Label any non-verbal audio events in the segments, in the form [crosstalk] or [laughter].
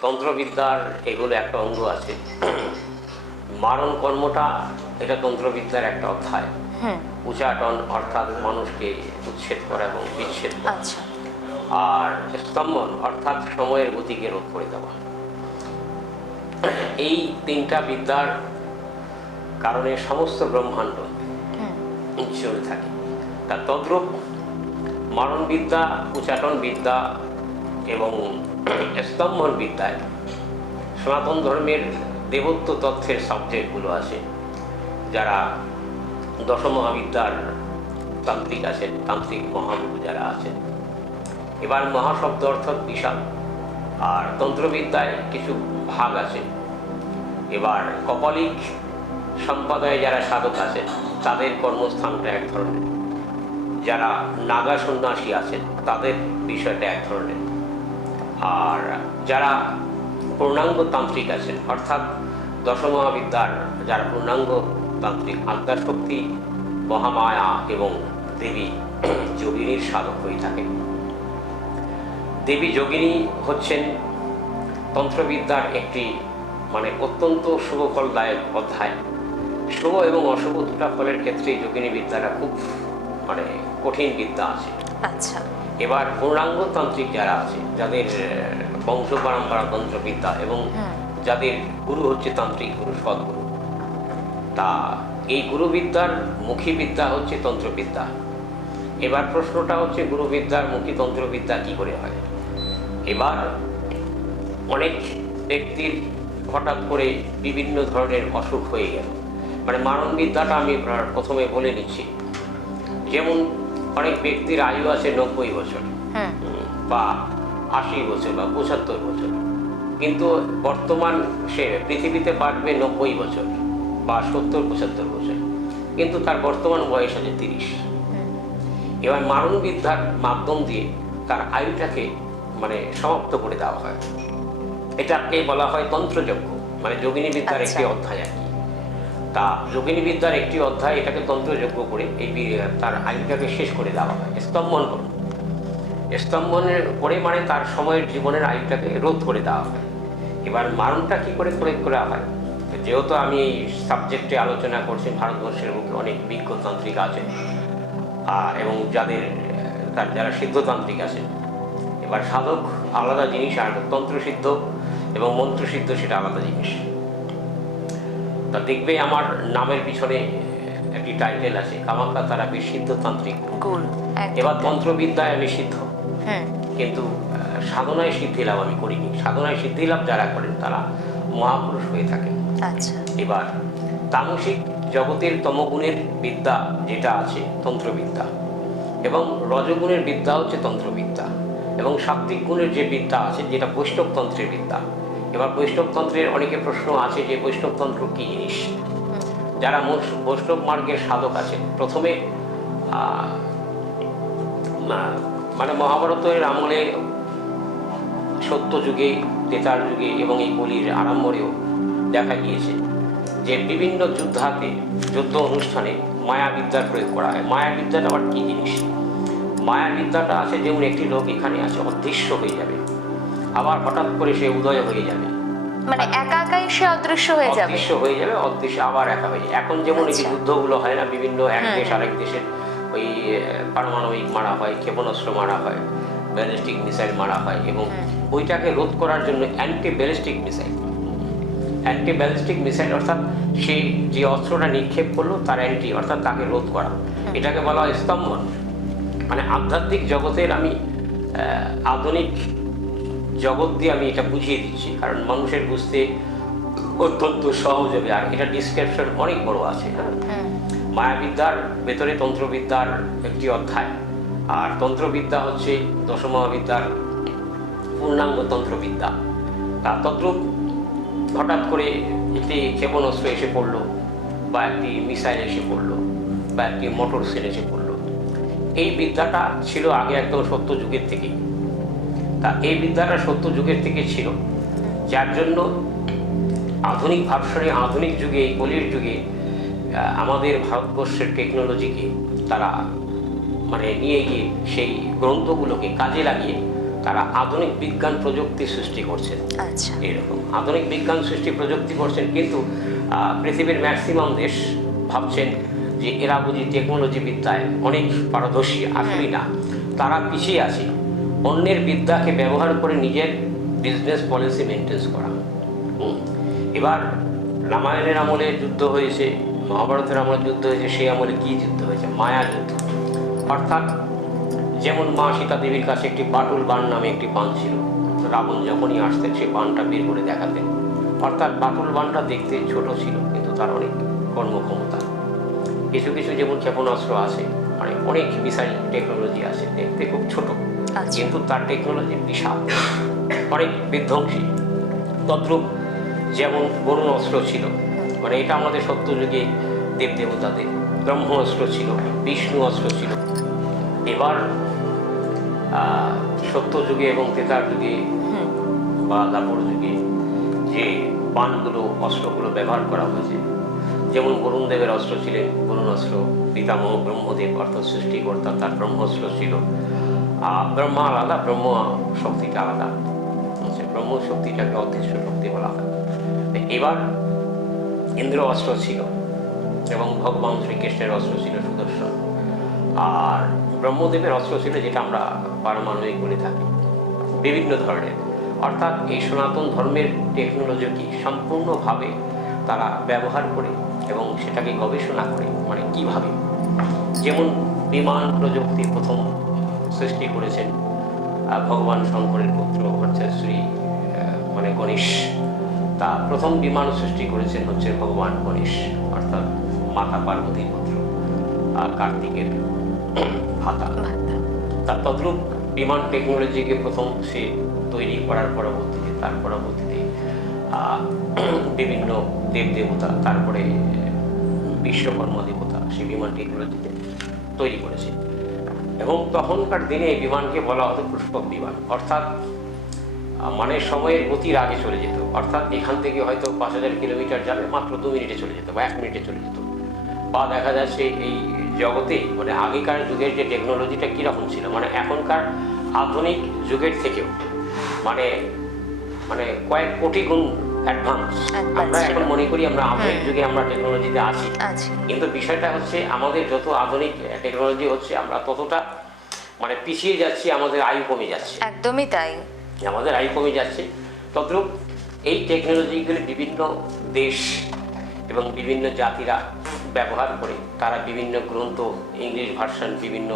তন্ত্রবিদ্যার এগুলো একটা অঙ্গ আছে। মারণ কর্মটা এটা তন্ত্রবিদ্যার একটা অধ্যায়। উচাটন অর্থাৎ মানুষকে উচ্ছেদ করা এবং বিচ্ছেদ করা। আচ্ছা। আর স্তম্ভন অর্থাৎ সময়ের গতিকে রোধ করে দেওয়া। এই তিনটা বিদ্যার কারণে সমস্ত ব্রহ্মাণ্ড হুম। চলে থাকে। তা তদ্রূপ মারণ বিদ্যা উচাটন বিদ্যা এবং স্তম্ভন বিদ্যায় সনাতন ধর্মের দেবত্ব তথ্যের সাবজেক্টগুলো আছে, যারা দশমহাবিদ্যার তান্ত্রিক আছেন, তান্ত্রিক মহাগুরু যারা আছেন। এবার মহাশব্দ অর্থাৎ বিশাল, আর তন্ত্রবিদ্যায় কিছু ভাগ আছে। এবার কপালিক সম্প্রদায়ে যারা সাধক আছেন, তাদের কর্মস্থানটা এক ধরনের। যারা নাগা সন্ন্যাসী আছেন, তাদের বিষয়টা এক ধরনের। আর যারা পূর্ণাঙ্গ তান্ত্রিক আছেন, অর্থাৎ দশমহাবিদ্যার যারা পূর্ণাঙ্গ তান্ত্রিক আদ্যাশক্তি মহামায়া এবং দেবী [clears throat] যোগিনীর সাধক হয়ে থাকেন। দেবী যোগিনী হচ্ছেন তন্ত্রবিদ্যার একটি মানে অত্যন্ত শুভ ফলদায়ক অধ্যায়। শুভ এবং অশুভ দুটা ফলের ক্ষেত্রে যোগিনী বিদ্যাটা খুব মানে কঠিন বিদ্যা আছে। আচ্ছা। এবার পূর্ণাঙ্গতান্ত্রিক যারা আছে যাদের বংশ পরম্পরা তন্ত্রবিদ্যা এবং যাদের গুরু হচ্ছে তান্ত্রিক গুরু সদ্গুরু তা এই গুরুবিদ্যার মুখী বিদ্যা হচ্ছে তন্ত্রবিদ্যা। এবার প্রশ্নটা হচ্ছে গুরুবিদ্যার মুখী তন্ত্রবিদ্যা কি করে হয়? এবার অনেক ব্যক্তির হঠাৎ করে বিভিন্ন ধরনের অসুখ হয়ে গেল। মানে মানব বিদ্যাটা আমি আপনার প্রথমে বলে নিচ্ছি। যেমন অনেক ব্যক্তির আয়ু আছে নব্বই বছর। বা আশি বছর বা পঁচাত্তর বছর। কিন্তু বর্তমান সে পৃথিবীতে বাঁচবে নব্বই বছর বা সত্তর পঁচাত্তর বছর। কিন্তু তার বর্তমান বয়স আছে তিরিশ। এবার মারণ বিদ্যার মাধ্যম দিয়ে তার আয়ুটাকে মানে সমাপ্ত করে দেওয়া হয়। এটাকে বলা হয় তন্ত্রযজ্ঞ মানে যোগিনী বিদ্যার একটি আচ্ছা। অধ্যায় আর কি। তা যোগিনী বিদ্যার একটি অধ্যায় এটাকে তন্ত্রযজ্ঞ করে এই তার আয়ুটাকে শেষ করে দেওয়া হয় স্তম্ভন করে। স্তম্ভনের করে মানে তার সময়ের জীবনের আয়ুটাকে রোধ করে দেওয়া হয়। এবার মারণটা কি করে প্রয়োগ করা হয়? যেহেতু আমি এই সাবজেক্টে আলোচনা করছি ভারতবর্ষের বুকে অনেক বিজ্ঞতান্ত্রিক আহ, এবং যাদের তার যারা সিদ্ধতান্ত্রিক আছেন এবার সাধক আলাদা জিনিস আর তন্ত্রসিদ্ধ এবং মন্ত্রসিদ্ধ সেটা আলাদা জিনিস। তা দেখবে আমার নামের পিছনে একটি টাইটেল আছে কামাখ্যা তারা বিসিদ্ধতান্ত্রিক তান্ত্রিক এবার তন্ত্রবিদ্যায় আমি সিদ্ধ। কিন্তু আহ, সাধনায় সিদ্ধি লাভ আমি করিনি। সাধনায় সিদ্ধি লাভ যারা করেন তারা মহাপুরুষ হয়ে থাকেন। আচ্ছা। এবার তামসিক জগতের তমগুণের বিদ্যা যেটা আছে তন্ত্রবিদ্যা। এবং রজগুণের বিদ্যা হচ্ছে তন্ত্রবিদ্যা। এবং সাত্বিক গুণের যে বিদ্যা আছে যেটা বৈষ্ণবতন্ত্রের বিদ্যা। এবার বৈষ্ণবতন্ত্রের অনেকে প্রশ্ন আছে যে বৈষ্ণবতন্ত্র কি জিনিস? যারা বৈষ্ণব মার্গের সাধক আছেন, প্রথমে মানে মহাভারতের আমলে সত্য যুগে, তেতার যুগে এবং এই বলির আড়ম্বরেও দেখা গিয়েছে যে বিভিন্ন যুদ্ধাতে, যুদ্ধ অনুষ্ঠানে মায়াবিদ্যার প্রয়োগ করা হয়। মায়াবিদ্যাটা আবার কী জিনিস? মায়াবিদ্যাটা আছে যেমন একটি লোক এখানে আছে, অদৃশ্য হয়ে যাবে। আবার হঠাৎ করে সে উদয় হয়ে যাবে। মানে একা একাই সে অদৃশ্য হয়ে যাবে? অদৃশ্য হয়ে যাবে অদৃশ্য আবার একা হয়ে যাবে। এখন যেমন এই আচ্ছা। যুদ্ধগুলো হয় না বিভিন্ন এক দেশ আরেক দেশের ওই পারমাণবিক মারা হয় ক্ষেপণাস্ত্র মারা হয় ব্যালিস্টিক মিসাইল মারা হয় এবং ওইটাকে রোধ করার জন্য anti ballistic missile anti ballistic missile অর্থাৎ সে যে অস্ত্রটা নিক্ষেপ করল তার অ্যান্টি অর্থাৎ তাকে রোধ করা। এটাকে বলা হয় স্তম্ভন। মানে আধ্যাত্মিক জগতের আমি আধুনিক জগৎ দিয়ে আমি এটা বুঝিয়ে দিচ্ছি কারণ মানুষের বুঝতে অত্যন্ত সহজ হবে। আর এটা ডিসক্রিপশন অনেক বড় আছে হ্যাঁ। মায়াবিদ্যার ভেতরে তন্ত্রবিদ্যার একটি অধ্যায়। আর তন্ত্রবিদ্যা হচ্ছে দশমহাবিদ্যার পূর্ণাঙ্গ তন্ত্রবিদ্যা। তা তদ্রুপ হঠাৎ করে একটি ক্ষেপণাস্ত্র এসে পড়ল বা একটি মিসাইল এসে পড়ল বা একটি মোটর সেল এসে পড়ল। এই বিদ্যাটা ছিল আগে একদম সত্য যুগের থেকেই তা এই বিদ্যাটা সত্য যুগের থেকে ছিল। যার জন্য আধুনিক ভার্সনে আধুনিক যুগে এই কলির যুগে আমাদের ভারতবর্ষের টেকনোলজিকে তারা মানে নিয়ে গিয়ে সেই গ্রন্থগুলোকে কাজে লাগিয়ে তারা আধুনিক বিজ্ঞান প্রযুক্তি সৃষ্টি করছেন। এরকম আধুনিক বিজ্ঞান সৃষ্টি প্রযুক্তি করছেন কিন্তু পৃথিবীর ম্যাক্সিমাম দেশ ভাবছেন যে এরা বুঝি টেকনোলজি বিদ্যায় অনেক পারদর্শী আসলেই না। তারা পিছিয়ে আছে। অন্যের বিদ্যাকে ব্যবহার করে নিজের বিজনেস পলিসি মেনটেন্স করা। এবার রামায়ণের আমলে যুদ্ধ হয়েছে, মহাভারতের আমলে যুদ্ধ হয়েছে, সেই আমলে কি যুদ্ধ হয়েছে? মায়া যুদ্ধ। অর্থাৎ যেমন মা সীতা দেবীর কাছে একটি বাটুল বান নামে একটি বান ছিল, রাবণ যখনই আসতেন সেই বানটা বের করে দেখাতেন। অর্থাৎ বাটুল বানটা দেখতে ছোট ছিল, কিন্তু তার অনেক কর্মক্ষমতা। কিছু কিছু যেমন ক্ষেপণাস্ত্র আছে মানে অনেক মিসাইল টেকনোলজি আছে, দেখতে খুব ছোট। কিন্তু তার টেকনোলজি বিশাল। অনেক বিধ্বংসী। তদ্রূপ যেমন বরুণ অস্ত্র ছিল মানে এটা আমাদের সত্যযুগে দেব দেবতাদের ব্রহ্ম অস্ত্র ছিল বিষ্ণু অস্ত্র ছিল। এবার সত্যযুগে এবং তেতার যুগে বা দাপর যুগে যে বানগুলো অস্ত্রগুলো ব্যবহার করা হয়েছে যেমন বরুণ দেবের অস্ত্র ছিলেন বরুণ অস্ত্র পিতামহ ব্রহ্মদেব অর্থাৎ সৃষ্টিকর্তা তার ব্রহ্মাস্ত্র ছিল আর ব্রহ্মা আলাদা, ব্রহ্ম শক্তিটা আলাদা। ব্রহ্ম শক্তিটাকে অদৃশ্য শক্তি বলা হয়। এবার ইন্দ্র অস্ত্র ছিল এবং ভগবান শ্রীকৃষ্ণের অস্ত্র ছিল সুদর্শন। আর ব্রহ্মদেবের অস্ত্র ছিল যেটা আমরা পারমাণবিক বলে থাকি। বিভিন্ন ধরনের। অর্থাৎ এই সনাতন ধর্মের টেকনোলজিকে সম্পূর্ণভাবে তারা ব্যবহার করে এবং সেটাকে গবেষণা করে। মানে কীভাবে? যেমন বিমান প্রযুক্তি প্রথম সৃষ্টি করেছেন। ভগবান শঙ্করের পুত্র হচ্ছে শ্রী মানে গণেশ। তা প্রথম বিমান সৃষ্টি করেছেন হচ্ছে ভগবান গণেশ অর্থাৎ মাতা পার্বতীর পুত্র আর কার্তিকের ভাতা। তার তদ্রূপ বিমান টেকনোলজিকে প্রথম সে তৈরি করার পরবর্তীতে তার পরবর্তীতে বিভিন্ন দেব দেবতা তারপরে বিশ্বকর্মা দেবতা সে বিমান টেকনোলজিতে তৈরি করেছে। এবং তখনকার দিনে বিমানকে বলা হতো পুষ্পক বিমান। অর্থাৎ মানে সময়ের গতির আগে চলে যেত। অর্থাৎ এখান থেকে হয়তো পাঁচ হাজার কিলোমিটার যাবে, মাত্র দু মিনিটে চলে যেত বা এক মিনিটে চলে যেত। বা দেখা যাচ্ছে এই জগতে মানে আগেকার যুগের যে টেকনোলজিটা কীরকম ছিল মানে এখনকার আধুনিক যুগের থেকেও মানে মানে কয়েক কোটি গুণ অ্যাডভান্স আমরা এখন মনে করি আমরা আধুনিক যুগে আমরা টেকনোলজিতে আছি। কিন্তু বিষয়টা হচ্ছে আমাদের যত আধুনিক টেকনোলজি হচ্ছে আমরা ততটা মানে পিছিয়ে যাচ্ছি আমাদের আয়ু কমে যাচ্ছে। একদমই তাই। আমাদের আয়ু কমে যাচ্ছে। তদ্রূপ এই টেকনোলজিগুলি বিভিন্ন দেশ এবং বিভিন্ন জাতিরা ব্যবহার করে তারা বিভিন্ন গ্রন্থ ইংলিশ ভার্সন বিভিন্ন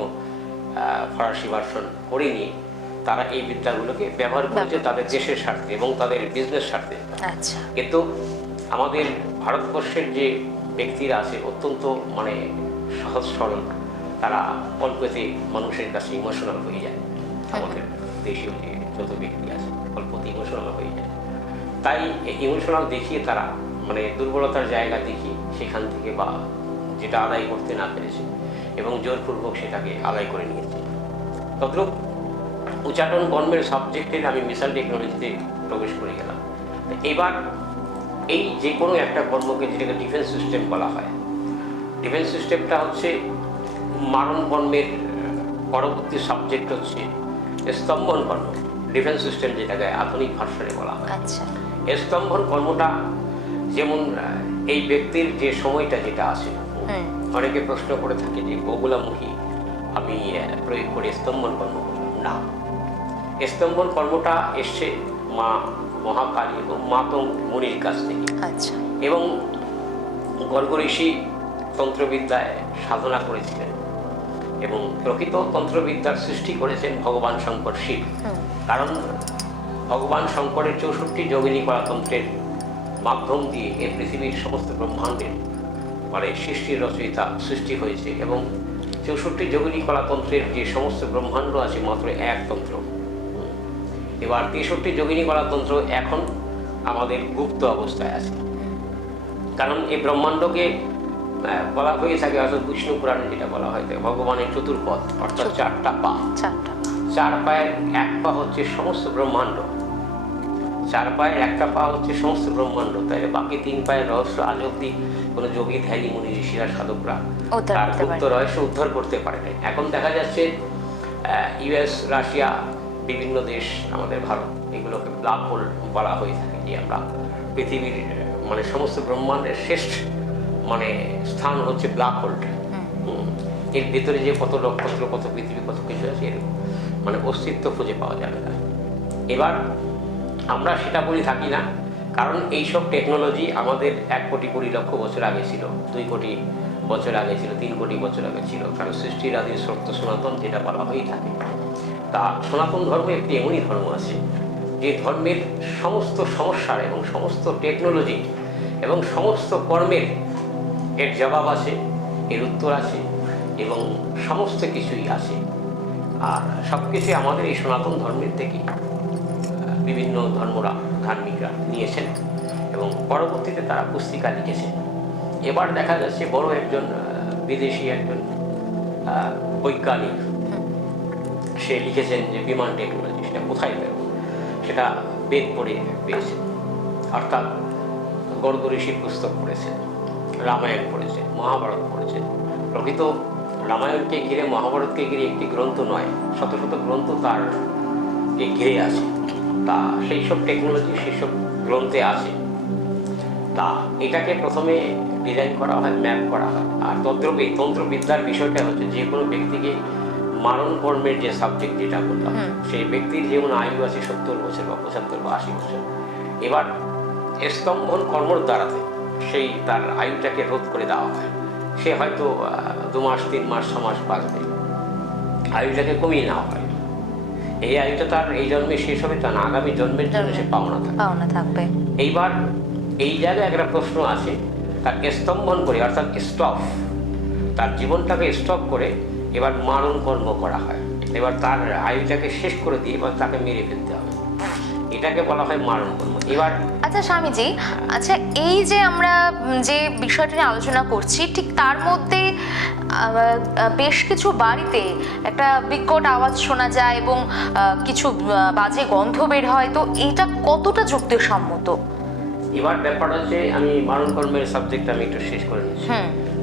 ফরাসি ভার্সন করে নিয়ে তারা এই বিদ্যাগুলোকে ব্যবহার করেছে তাদের দেশের স্বার্থে এবং তাদের বিজনেস স্বার্থে। আচ্ছা। কিন্তু আমাদের ভারতবর্ষের যে ব্যক্তিরা আছে অত্যন্ত মানে সহজ সরল তারা অল্পতে মানুষের কাছে ইমোশনাল হয়ে যায়। আমাদের দেশীয় যে যত ব্যক্তি আছে অল্পতে ইমোশনাল হয়ে যায়। তাই ইমোশনাল দেখিয়ে তারা মানে দুর্বলতার জায়গা দেখিয়ে সেখান থেকে বা যেটা আদায় করতে না পেরেছে এবং জোরপূর্বক সেটাকে আদায় করে নিয়েছে। তদ্রূপ উচ্চাটন কর্মের সাবজেক্টের আমি মিসাইল টেকনোলজিতে প্রবেশ করে গেলাম। এবার এই যে কোনো একটা কর্মকে যেটাকে ডিফেন্স সিস্টেম বলা হয় ডিফেন্স সিস্টেমটা হচ্ছে মারণ কর্মের পরবর্তী সাবজেক্ট হচ্ছে স্তম্ভন কর্ম ডিফেন্স সিস্টেম যেটাকে আধুনিক ভাষণে বলা হয়। আচ্ছা। স্তম্ভন কর্মটা যেমন এই ব্যক্তির যে সময়টা যেটা আছে অনেকে প্রশ্ন করে থাকে যে বগুলামুখী আমি প্রয়োগ করে স্তম্ভন কর্ম করলাম। না। স্তম্ভন কর্মটা এসছে মা মহাকালী এবং মাতং মুনির কাছ থেকে। আচ্ছা। এবং গর্গ ঋষি তন্ত্রবিদ্যায় সাধনা করেছিলেন এবং প্রকৃত তন্ত্রবিদ্যার সৃষ্টি করেছেন ভগবান শঙ্কর শিব। কারণ ভগবান শঙ্করের চৌষট্টি যোগিনী কলাতন্ত্রের মাধ্যম দিয়ে এই পৃথিবীর সমস্ত ব্রহ্মাণ্ডের মানে সৃষ্টির রচয়িতা সৃষ্টি হয়েছে এবং চৌষট্টি যোগিনী কলাতন্ত্রের যে সমস্ত ব্রহ্মাণ্ড আছে মাত্র এক তন্ত্র। এবার তেষট্টি যোগিনী কলাতন্ত্র এখন আমাদের গুপ্ত অবস্থায় আছে। কারণ এই ব্রহ্মাণ্ডকে বলা হয়ে থাকে অর্থাৎ বিষ্ণু পুরাণে যেটা বলা হয় ভগবানের চতুর্পথ অর্থাৎ চারটা পা। চার পায়ের এক পা হচ্ছে সমস্ত ব্রহ্মাণ্ড। চার পায়ের একটা পা হচ্ছে সমস্ত ব্রহ্মাণ্ড। তাই বাকি তিন পায়ের রহস্য আজ অব্দি কোনো যোগী ধ্যানী মুনি ঋষিরা সাধকরা তার গুপ্ত রহস্য উদ্ধার করতে পারে এখন দেখা যাচ্ছে ইউএস রাশিয়া বিভিন্ন দেশ আমাদের ভারত এগুলোকে ব্ল্যাক হোল বলা হয়ে থাকে যে আমরা পৃথিবীর মানে সমস্ত ব্রহ্মাণ্ডের শেষ মানে স্থান হচ্ছে ব্ল্যাক হোলটা এর ভিতরে যে কত নক্ষত্র কত পৃথিবী কত কিছু আছে এর মানে অস্তিত্ব খুঁজে পাওয়া যাবে না। এবার আমরা সেটা বলে থাকি না কারণ এইসব টেকনোলজি আমাদের এক কোটি কুড়ি লক্ষ বছর আগে ছিল দুই কোটি বছর আগে ছিল তিন কোটি বছর আগে ছিল কারণ সৃষ্টির আদি সত্য সনাতন যেটা বলা হয়েই থাকে। তা সনাতন ধর্ম একটি এমনই ধর্ম আছে, যে ধর্মের সমস্ত সমস্যার এবং সমস্ত টেকনোলজি এবং সমস্ত কর্মের এর জবাব আছে, এর উত্তর আছে এবং সমস্ত কিছুই আছে। আর সব কিছুই আমাদের এই সনাতন ধর্মের থেকে বিভিন্ন ধর্মরা, ধার্মিকরা নিয়েছেন এবং পরবর্তীতে তারা পুস্তিকা লিখেছেন। এবার দেখা যাচ্ছে বড় একজন বিদেশি একজন বৈজ্ঞানিক সে লিখেছেন যে বিমান টেকনোলজি সেটা কোথায় পেল সেটা বেদ পড়ে পেয়েছেন অর্থাৎ গর্গ ঋষির পুস্তক পড়েছেন, রামায়ণ পড়েছেন, মহাভারত পড়েছেন। প্রকৃত রামায়ণকে ঘিরে, মহাভারতকে ঘিরে একটি গ্রন্থ নয়, শত শত গ্রন্থ তার ঘিরে আছে। তা সেই সব টেকনোলজি সেই সব গ্রন্থে আছে। তা এটাকে প্রথমে ডিজাইন করা হয় ম্যাপ করা হয়। আর তন্ত্রবি তন্ত্রবিদ্যার বিষয়টা হচ্ছে যে কোনো ব্যক্তিকে মারণ কর্মের যে সাবজেক্ট যেটা বললাম সেই ব্যক্তির যেমন আয়ু আছে সত্তর বছর বা পঁচাত্তর বা আশি বছর। এবার স্তম্ভন কর্মর দ্বারাতে সেই তার আয়ুটাকে রোধ করে দেওয়া হয়। সে হয়তো দু মাস তিন মাস ছ মাস বাঁচবে। আয়ুটাকে কমিয়ে নেওয়া হয়। এই আয়ুটা তার এই জন্মে শেষ হবে তা না আগামী জন্মের জন্য সে পাওনা থাকে পাওনা থাকবে। এইবার এই জায়গায় একটা প্রশ্ন আছে তার স্তম্ভন করে অর্থাৎ স্টপ তার জীবনটাকে স্টপ করে এবার মারণ কর্ম করা হয়। এবার তার আয়ুটাকে শেষ করে দিয়ে এবার তাকে মেরে ফেলতে হবে। এটাকে বলা হয় মারণ কর্ম। এবার আচ্ছা স্বামীজি আচ্ছা এই যে আমরা যে বিষয়টা নিয়ে আলোচনা করছি ঠিক তার মধ্যে বেশ কিছু বাড়িতে একটা বিকট আওয়াজ শোনা যায় এবং কিছু বাজে গন্ধ বের হয়। তো এটা কতটা যুক্তিসম্মত? এবার ব্যাপার হচ্ছে আমি মারণ কর্মের সাবজেক্ট আমি একটু শেষ করে নিচ্ছি।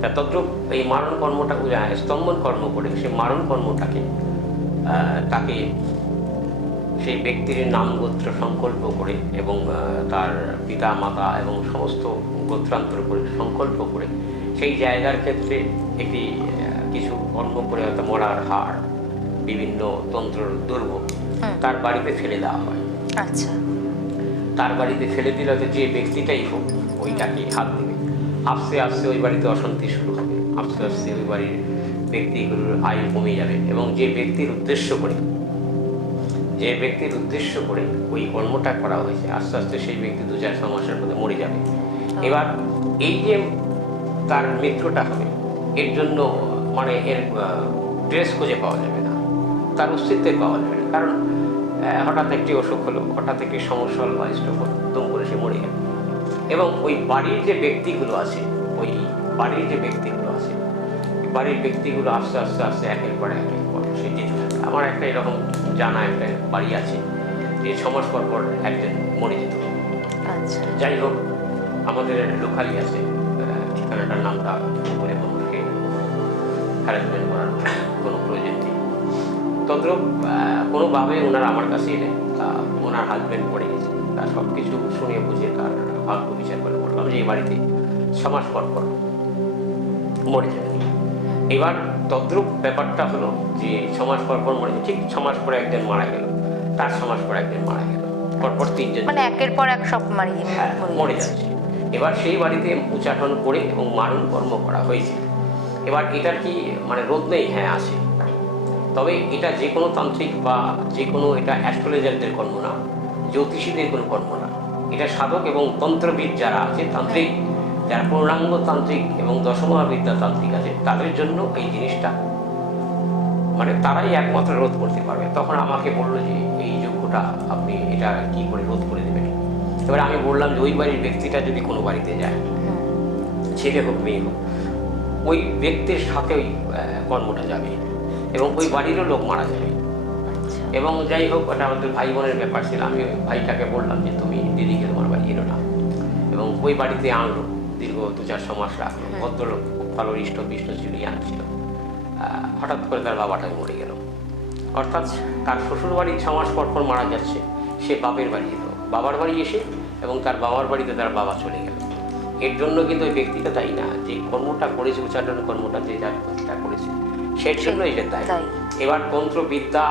তা তদ্রুপ এই মারণ কর্মটা স্তম্ভন কর্ম করে সেই মারণ কর্মটাকে তাকে সেই ব্যক্তির নাম গোত্র সংকল্প করে এবং তার পিতা মাতা এবং সমস্ত গোত্রান্তর করে সংকল্প করে সেই জায়গার ক্ষেত্রে একটি কিছু কর্ম করে হয়তো মরার হাড় বিভিন্ন তন্ত্র দুর্গ তার বাড়িতে ফেলে দেওয়া হয়। আচ্ছা। তার বাড়িতে ফেলে দিলে হয়তো যে ব্যক্তিটাই হোক ওইটাকে হাত দেবে আস্তে আস্তে ওই বাড়িতে অশান্তি শুরু হবে। আস্তে আস্তে ওই বাড়ির ব্যক্তিগুলোর আয়ু কমে যাবে এবং যে ব্যক্তির উদ্দেশ্য করে যে ব্যক্তির উদ্দেশ্য করে ওই কর্মটা করা হয়েছে আস্তে আস্তে সেই ব্যক্তি দু চার ছ মাসের মধ্যে মরে যাবে। এবার এই যে তার মৃত্যুটা হবে এর জন্য মানে এর ড্রেস খুঁজে পাওয়া যাবে না তার অস্তিত্বে পাওয়া যাবে না। কারণ হঠাৎ একটি অসুখ হলো হঠাৎ একটি সমস্যা হলো দম করে সে মরে গেল। এবং ওই বাড়ির যে ব্যক্তিগুলো আছে ওই বাড়ির যে ব্যক্তিগুলো আছে বাড়ির ব্যক্তিগুলো আস্তে আস্তে আস্তে একের পর এক একের পর। সে যেতে আমার একটা এরকম জানা একটা বাড়ি আছে যে ছ মাস পর পর একজন মরে যেত। আচ্ছা। যাই হোক আমাদের লোকালি আছে ঠিকানাটার নামটা বলে মানুষকে হ্যারাসমেন্ট করার কোনো প্রয়োজন নেই। তদ্রুপ কোনোভাবে ওনারা আমার কাছে এলেন ওনার হাজব্যান্ড পড়ে গেছে। তা সব কিছু শুনে বুঝে তার ভাগ্য বিচার করে বললাম যে এই বাড়িতে ছমাস পর পর মরে যাবে এবার তদ্রুপ ব্যাপারটা হলো যে ছমাস পর পর মরে ঠিক ছমাস পরে একজন মারা গেল তার ছমাস পর একজন মারা গেল। পরপর তিনজন মানে একের পর এক সব মারিয়ে হ্যাঁ মরে মরে যাচ্ছে। এবার সেই বাড়িতে উচ্চাটন করে এবং মারণ কর্ম করা হয়েছে। এবার এটার কি মানে রোধ নেই? হ্যাঁ আছে। তবে এটা যে কোনো তান্ত্রিক বা যে কোনো এটা অ্যাস্ট্রোলজারদের কর্ম না জ্যোতিষীদের কোনো কর্ম না। এটা সাধক এবং তন্ত্রবিদ যারা আছে তান্ত্রিক যারা পূর্ণাঙ্গ তান্ত্রিক এবং দশমহাবিদ্যা তান্ত্রিক আছে তাদের জন্য এই জিনিসটা মানে তারাই একমাত্র রোধ করতে পারবে। তখন আমাকে বলল যে এই যোগ্যটা আপনি এটা কি করে রোধ করে দেবেন? এবার আমি বললাম যে ওই বাড়ির ব্যক্তিটা যদি কোনো বাড়িতে যায় ছেলে হোক মেয়ে হোক ওই ব্যক্তির সাথে ওই কর্মটা যাবে। এবং ওই বাড়িরও লোক মারা যাবে আচ্ছা। এবং যাই হোক ওটা আমাদের ভাই বোনের ব্যাপার ছিল। আমি ওই ভাইটাকে বললাম যে তুমি দিদিকে তোমার বাড়ি এলো না। এবং ওই বাড়িতে আনলো। দীর্ঘ দু চারশো মাস রাখল ভদ্রলোক খুব ভালো হৃষ্ট বিষ্ট ছিল। ইয়াং ছিল হঠাৎ করে তার বাবাটা মরে গেল। অর্থাৎ তার শ্বশুর বাড়ি ছ মাস পর পর মারা যাচ্ছে। সে বাপের বাড়ি যেত বাবার বাড়ি এসে এবং তার বাবার বাড়িতে তার বাবা চলে গেল। এর জন্য কিন্তু ওই ব্যক্তিটা তাই না। যে কর্মটা করেছে উচ্চারণ কর্মটা যে যার করেছে। সেই জন্য এটা দায়ী। এবার তন্ত্রবিদ্যা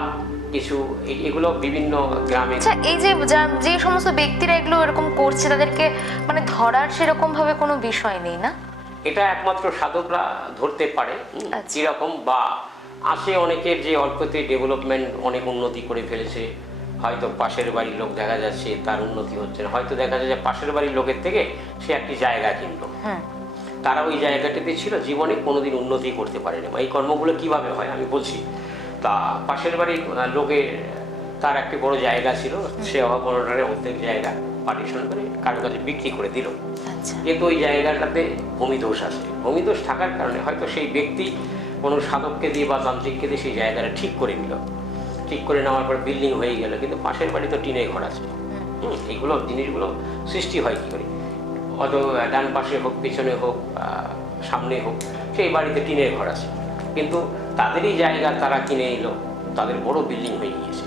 কিছু এগুলো বিভিন্ন গ্রামে। আচ্ছা এই যে যে সমস্ত ব্যক্তিরা এগুলো এরকম করছে তাদেরকে মানে ধরার সেরকম ভাবে কোনো বিষয় নেই না? এটা একমাত্র সাধকরা ধরতে পারে আচ্ছা। কীরকম বা আসে অনেকের যে অল্পতে ডেভেলপমেন্ট অনেক উন্নতি করে ফেলেছে হয়তো পাশের বাড়ির লোক দেখা যাচ্ছে তার উন্নতি হচ্ছে না। হয়তো দেখা যাচ্ছে পাশের বাড়ির লোকের থেকে সে একটি জায়গা কিনলো। তারা ওই জায়গাটিতে ছিল জীবনে কোনোদিন উন্নতি করতে পারেনি। এই কর্মগুলো কীভাবে হয় আমি বলছি। তা পাশের বাড়ির লোকের তার একটি বড় জায়গা ছিল সে অভাব অনটনের অর্ধেক জায়গা পার্টিশন করে কারও কাছে বিক্রি করে দিল। আচ্ছা। কিন্তু ওই জায়গাটাতে ভূমিদোষ আছে। ভূমিদোষ থাকার কারণে হয়তো সেই ব্যক্তি কোনো সাধককে দিয়ে বা তান্ত্রিককে দিয়ে সেই জায়গাটা ঠিক করে নিল। ঠিক করে নেওয়ার পর বিল্ডিং হয়ে গেল কিন্তু পাশের বাড়ি তো টিনে ঘর আছে। হুম, এইগুলো জিনিসগুলো সৃষ্টি হয় কী করে? অত ডান পাশে হোক পিছনে হোক সামনে হোক সেই বাড়িতে টিনের ঘর আছে। কিন্তু তাদেরই জায়গা তারা কিনে এলো তাদের বড় বিল্ডিং হয়ে গিয়েছে।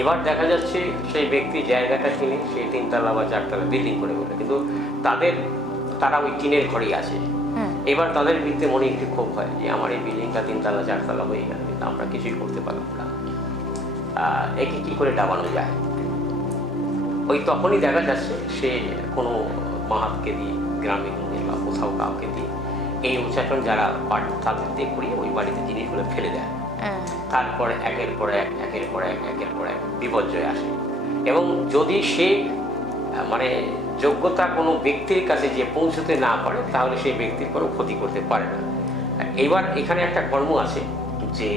এবার দেখা যাচ্ছে সেই ব্যক্তি জায়গাটা কিনে সেই তিনতলা বা চারতলা বিল্ডিং করে বলে কিন্তু তাদের তারা ওই টিনের ঘরেই আছে। এবার তাদের বিরুদ্ধে মনে একটু ক্ষোভ হয় যে আমার এই বিল্ডিংটা তিনতলা চারতলা হয়ে গেল কিন্তু আমরা কিছুই করতে পারলাম না। একে কি করে ডাবানো যায়? ওই তখনই দেখা যাচ্ছে সে কোনো মাহাতকে দিয়ে গ্রামে বা কোথাও কাউকে দিয়ে এই উচ্চাটন যারা তাদের দিয়ে করিয়ে ওই বাড়িতে জিনিসগুলো ফেলে দেয়। হুম তারপরে একের পর এক একের পর এক একের পর এক বিপর্যয় আসে। এবং যদি সে মানে যোগ্যতা কোনো ব্যক্তির কাছে যে পৌঁছতে না পারে তাহলে সেই ব্যক্তির কোনো ক্ষতি করতে পারে না। এবার এখানে একটা কর্ম আছে যে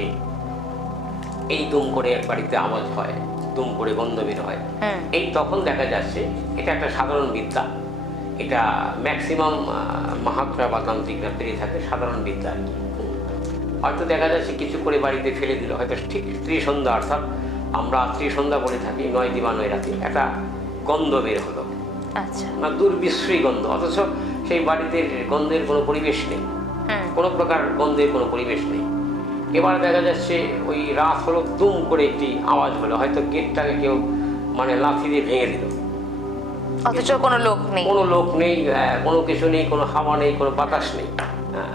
এই দুম করে এক বাড়িতে আওয়াজ হয় দুম করে গন্ধ বের হয়। এই তখন দেখা যাচ্ছে এটা একটা সাধারণ বিদ্যা। এটা ম্যাক্সিমাম মাহাত্রা বা তান্ত্রিকরা পেরে থাকে সাধারণ বিদ্যা। আর কি হয়তো দেখা যাচ্ছে কিছু করে বাড়িতে ফেলে দিল হয়তো ঠিক ত্রিসন্ধ্যা অর্থাৎ আমরা ত্রিসন্ধ্যা বলে থাকি নয় দিবা নয় রাতে। একটা গন্ধ বের হলো। আচ্ছা। না দুর্বিশ্রী গন্ধ অথচ সেই বাড়িতে গন্ধের কোনো পরিবেশ নেই। কোনো প্রকার গন্ধের কোনো পরিবেশ নেই। এবার দেখা যাচ্ছে ওই রাত হলো দুম করে একটি আওয়াজ হলো। হয়তো গেটটাকে কেউ মানে লাথি দিয়ে ভেঙে দিল। অথচ কোনো লোক নেই। কোনো লোক নেই কোনো কিছু নেই কোনো হাওয়া নেই কোনো বাতাস নেই হ্যাঁ,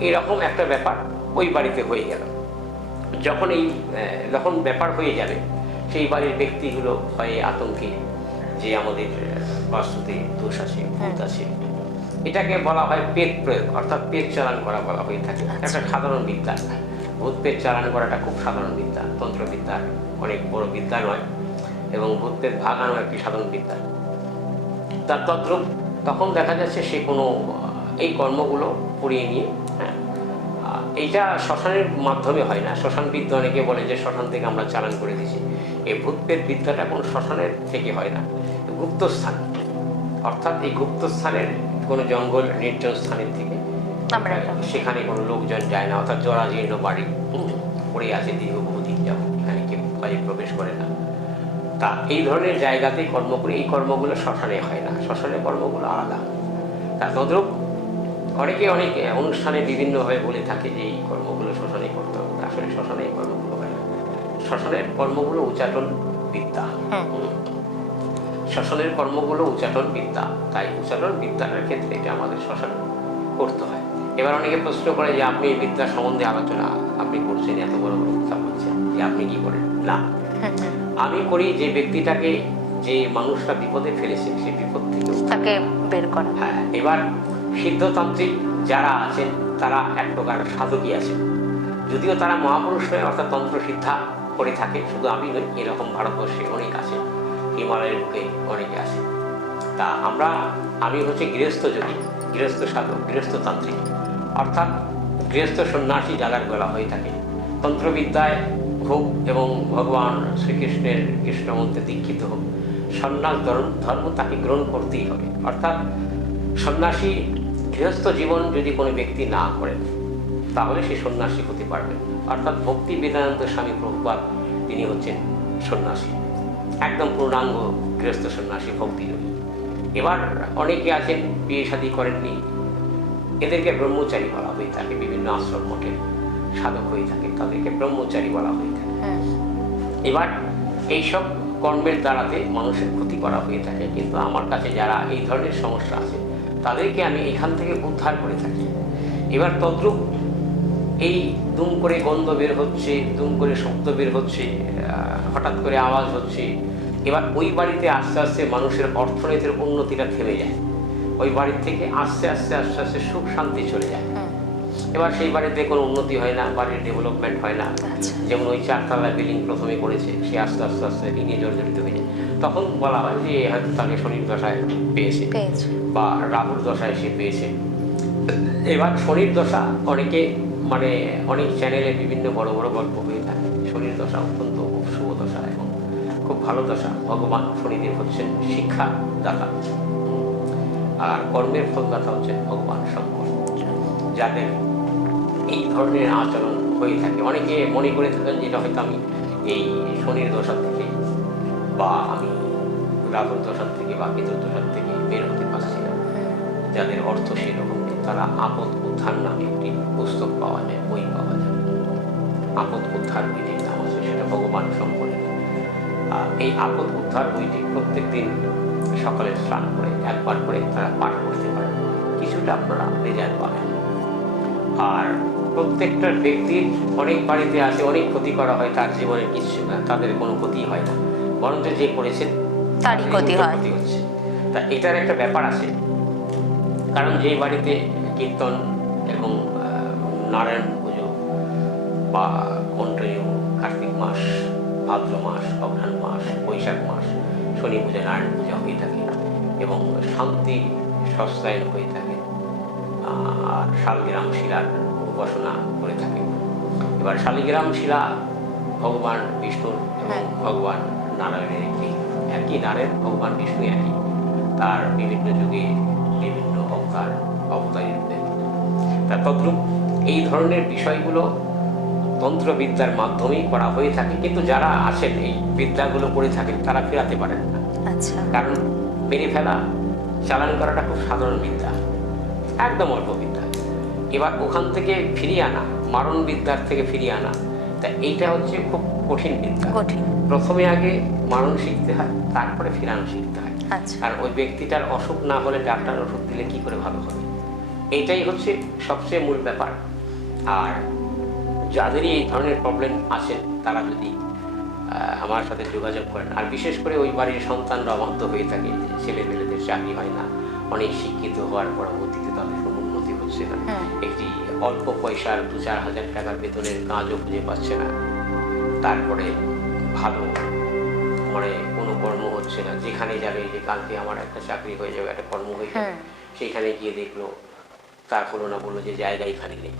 এরকম একটা ব্যাপার ওই বাড়িতে হয়ে গেল। যখন এই যখন ব্যাপার হয়ে যাবে সেই বাড়ির ব্যক্তিগুলো ভয়ে আতঙ্কে যে আমাদের বাস্তুতে দোষ আছে ভূত আছে। এটাকে বলা হয় পেট প্রয়োগ অর্থাৎ পেট চালান করা বলা হয়ে থাকে। একটা সাধারণ বিদ্যা। ভূত পেট চালান করাটা খুব সাধারণ বিদ্যা তন্ত্রবিদ্যা অনেক বড় বিদ্যা নয়। এবং ভূত পেট ভাগানো একটি সাধারণ বিদ্যা। তার তদ্রুপ তখন দেখা যাচ্ছে সে কোনো এই কর্মগুলো করিয়ে নিয়ে হ্যাঁ। এইটা শ্মশানের মাধ্যমে হয় না। শ্মশান বিদ্যা অনেকে বলে যে শ্মশান থেকে আমরা চালান করে দিছি এই ভূতপেট বিদ্যাটা কোনো শ্মশানের থেকে হয় না। গুপ্তস্থান অর্থাৎ এই গুপ্তস্থানের কোনো জঙ্গল নির্জন স্থানের থেকে সেখানে কোনো লোকজন যায় না অর্থাৎ জরাজীর্ণ বাড়ি পড়ে আছে দীর্ঘ বহুদিন যাব এখানে কেউ বাড়ি প্রবেশ করে না। তা এই ধরনের জায়গাতেই কর্ম করে এই কর্মগুলো শ্মশানে হয় না। শ্মশানের কর্মগুলো আলাদা। তা তদ্রুপ অনেকে অনেক অনুষ্ঠানে বিভিন্নভাবে বলে থাকে যে এই কর্মগুলো শ্মশানে করতে হবে। আসলে শ্মশানে এই কর্মগুলো হয় না। শ্মশানের কর্মগুলো উচ্চাটন বিদ্যা। শ্মশানের কর্মগুলো উচ্চাটন বিদ্যা। তাই উচ্চাটন বিদ্যাটার ক্ষেত্রে এটা আমাদের শ্মশান করতে হয়। এবার অনেকে প্রশ্ন করে যে আপনি এই বিদ্যা সম্বন্ধে আলোচনা আপনি করছেন এত বড় বড় কথা বলছেন। যে আপনি কি করেন? না। হুম, হুম। আমি করি যে ব্যক্তিটাকে যে মানুষটা বিপদে ফেলেছে সেই বিপদ থেকে তাকে বের করা। হ্যাঁ এবার সিদ্ধতান্ত্রিক যারা আছেন তারা এক প্রকার সাধকই আছেন। যদিও তারা মহাপুরুষ নয় অর্থাৎ তন্ত্র সিদ্ধা করে থাকে শুধু আমি নই এরকম ভারতবর্ষে অনেক আছে হিমালয়ের বুকে অনেকে আছে তা আমরা আমি হচ্ছে গৃহস্থ যোগী গৃহস্থ সাধক গৃহস্থতান্ত্রিক। অর্থাৎ গৃহস্থ সন্ন্যাসী যাদের বলা হয়ে থাকে তন্ত্রবিদ্যায় হোক এবং ভগবান শ্রীকৃষ্ণের কৃষ্ণ মধ্যে দীক্ষিত হোক। সন্ন্যাস ধর্ম তাকে গ্রহণ করতেই হবে। অর্থাৎ সন্ন্যাসী গৃহস্থ জীবন যদি কোনো ব্যক্তি না করেন তাহলে সে সন্ন্যাসী হতে পারবে অর্থাৎ ভক্তি বেদান্ত স্বামী প্রভুপাত তিনি হচ্ছেন সন্ন্যাসী। একদম পূর্ণাঙ্গ গৃহস্থ সন্ন্যাসী ভক্তি এবার অনেকে আছেন, বিয়ে শাদী করেননি। এদেরকে ব্রহ্মচারী বলা হয়ে থাকে বিভিন্ন আশ্রম মঠে সাধক হয়ে থাকে। তাদেরকে ব্রহ্মচারী বলা হয়ে। থাকে এবার এইসব কর্মের দ্বারাতে মানুষের ক্ষতি করা হয়ে থাকে। কিন্তু আমার কাছে যারা এই ধরনের সমস্যা আছে, তাদেরকে আমি এখান থেকে উদ্ধার করে থাকি। এবার তদ্রুপ এই দুম করে গন্ধ বের হচ্ছে, দুম করে শব্দ বের হচ্ছে হঠাৎ করে আওয়াজ হচ্ছে, এবার ওই বাড়িতে আস্তে আস্তে মানুষের অর্থনীতির উন্নতিটা থেমে যায়। ওই বাড়ির থেকে আস্তে আস্তে আস্তে আস্তে সুখ শান্তি চলে যায়। এবার সেই বাড়িতে কোনো উন্নতি হয় না বাড়ির ডেভেলপমেন্ট হয় না। আচ্ছা। যেমন ওই চারতলা বিল্ডিং প্রথমে করেছে সে আস্তে আস্তে আস্তে ঋণে জর্জরিত হয়ে যায় তখন বলা হয় যে হয়তো তাকে শনির দশায় পেয়েছে বা রাহুর দশায় সে পেয়েছে। এবার শনির দশা অনেকে মানে অনেক চ্যানেলে বিভিন্ন বড় বড় গল্প হয়ে থাকে। শনির দশা অত্যন্ত খুব শুভ দশা এবং খুব ভালো দশা। ভগবান শনিদেব হচ্ছেন শিক্ষা দাতা আর কর্মের ফলদাতা হচ্ছেন ভগবান শঙ্কর। যাদের এই ধরনের আচরণ হয়ে থাকে। অনেকে মনে করে থাকেন যেটা হয়তো আমি এই শনির দশার থেকে বা আমি রাহুর দশার থেকে বা কেতুর দশার থেকে বের হতে পারছি না। যাদের অর্থ সেরকম তারা আপদ উদ্ধার নামে একটি পুস্তক পাওয়া যায়, বই পাওয়া যায়। আপদ উদ্ধার বইটির নাম আছে সেটা ভগবান আর এই আপদ উদ্ধার বইটি প্রত্যেক দিন সকালে স্নান করে একবার করে তারা পাঠ করতে পারেন। কিছুটা আপনারা রেজাল্ট আর প্রত্যেকটা ব্যক্তির অনেক বাড়িতে আছে অনেক ক্ষতি করা হয় তার জীবনে কিছু না তাদের কোনো ক্ষতি হয় না। বরঞ্চ যে করেছেন তারই ক্ষতি হয়। ক্ষতি হচ্ছে। তা এটার একটা ব্যাপার আছে। কারণ যেই বাড়িতে কীর্তন এবং নারায়ণ পুজো বা কন্টিনিউ কার্তিক মাস ভাদ্র মাস অঘ্রাণ মাস বৈশাখ মাস শনি পূজা নারায়ণ পূজা হয়ে থাকে এবং শান্তি সস্তায়ন হয়ে থাকে। আর শালগ্রাম শিলার উপাসনা করে থাকে। এবার শালিগ্রাম শিলা ভগবান বিষ্ণুর এবং হ্যাঁ। ভগবান নারায়ণের একটি একই নারায়ণ ভগবান বিষ্ণু একই। তার বিভিন্ন যুগে বিভিন্ন অবতার অবতারী রূপে। তা তদ্রূপ এই ধরনের বিষয়গুলো তন্ত্রবিদ্যার মাধ্যমেই করা হয়ে থাকে কিন্তু যারা আসেন এই বিদ্যাগুলো করে থাকেন তারা ফেরাতে পারেন না। আচ্ছা। কারণ মেরে ফেলা চালান করাটা খুব সাধারণ বিদ্যা। একদম অল্প বিদ্যা। এবার ওখান থেকে ফিরিয়ে আনা মারণ বিদ্যার থেকে ফিরিয়ে আনা তা এইটা হচ্ছে খুব কঠিন বিদ্যা। কঠিন। প্রথমে আগে মারণ শিখতে হয় তারপরে ফিরানো শিখতে হয়। আচ্ছা। আর ওই ব্যক্তিটার অসুখ না হলে ডাক্তার ওষুধ দিলে কি করে ভালো হবে? এইটাই হচ্ছে সবচেয়ে মূল ব্যাপার। আর যাদেরই এই ধরনের প্রবলেম আছেন তারা যদি আমার সাথে যোগাযোগ করেন আর বিশেষ করে ওই বাড়ির সন্তানরা অবাধ্য হয়ে থাকে ছেলে মেয়েদের চাকরি হয় না অনেক শিক্ষিত হওয়ার উন্নতি হচ্ছে না একটি অল্প পয়সার দু চার হাজার টাকার বেতনের কাজও খুঁজে পাচ্ছে না। তারপরে ভালো মানে কোনো কর্ম হচ্ছে না। যেখানে যাবে যে কালকে আমার একটা চাকরি হয়ে যাবে একটা কর্ম হয়ে যাবে। সেইখানে গিয়ে দেখল তার হলো না বলল যে জায়গা এখানে নেই।